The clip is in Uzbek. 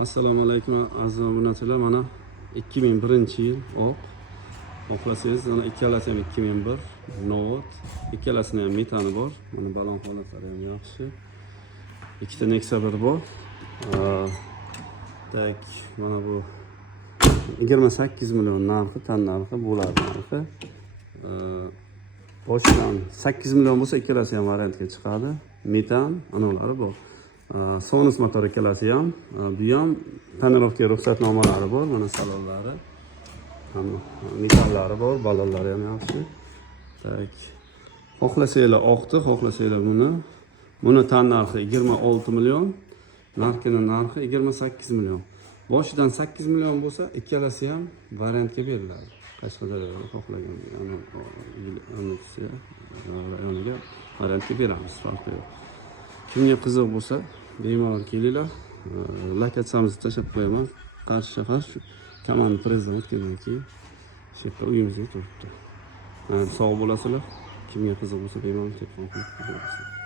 Assalomu alaykum aziz obunachilar. Mana 2001-yil oq. Xohlasangiz mana ikkalasi ham 2001 Note. Ikkalasini ham metani bor. Mana balon holatlari ham yaxshi. Ikkita Nexia 1 bor. Tak, mana bu 28 million narxi, tan narxi bo'ladi narxi. Boshidan 8 million bo'lsa ikkalasi ham variantga chiqadi. Metan analari bor. Sonus motor ikkalasi ham. Bu ham tonirovka ruxsatnomalari bor, mana salonlari. Metallari bor, balonlari ham yaxshi. Tak. Xohlasanglar oqdi, xohlasanglar buni. Buni tan narxi 26 million, narxining narxi 28 million. Boshidan 8 million bo'lsa, ikkalasi ham variantga beriladi. Qashqadaryoda xohlagan yoniga variantga beramiz, farqi yo'q. Kimga qiziq bo'lsa, bemalol kelinglar. Lokatsiyamizni tashlab qo'yaman. Qarshi shahar Kaman prezident o'tgandan keyin shu yerda uyimizga turibdi. Sog' bo'lasizlar. Kimga qiziq bo'lsa, bemalol telefon qilib.